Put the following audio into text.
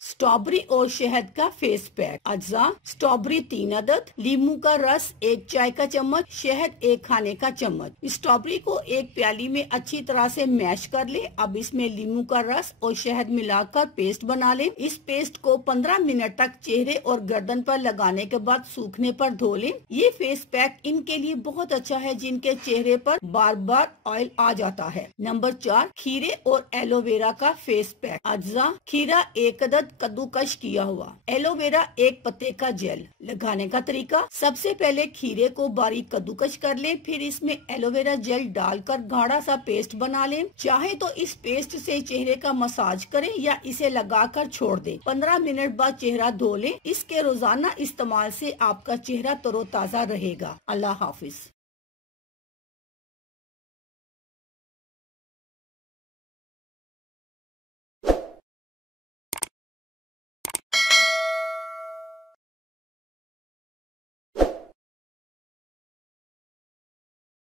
Strawberry और शहद का फेस पैक। अज्जा: स्ट्रॉबेरी 3 अदद, लीमू का रस 1 चाय का चम्मच, शहद 1 खाने का चम्मच। स्ट्रॉबेरी को एक प्याली में अच्छी तरह से मैश कर ले। अब इसमें लीमू का रस और शहद मिलाकर पेस्ट बना ले। इस पेस्ट को 15 मिनट तक चेहरे और गर्दन पर लगाने के बाद सूखने पर धो ले। ये फेस पैक इनके लिए बहुत अच्छा है जिनके चेहरे पर बार बार ऑयल आ जाता है। नंबर 4, खीरे और एलोवेरा का फेस पैक। अज्जा: खीरा 1 अदद कद्दूकश किया हुआ, एलोवेरा 1 पत्ते का जेल। लगाने का तरीका: सबसे पहले खीरे को बारीक कद्दूकश कर ले, फिर इसमें एलोवेरा जेल डालकर गाढ़ा सा पेस्ट बना ले। चाहे तो इस पेस्ट से चेहरे का मसाज करें या इसे लगाकर छोड़ दे। 15 मिनट बाद चेहरा धो ले। इसके रोजाना इस्तेमाल से आपका चेहरा तरोताजा रहेगा। अल्लाह हाफिज।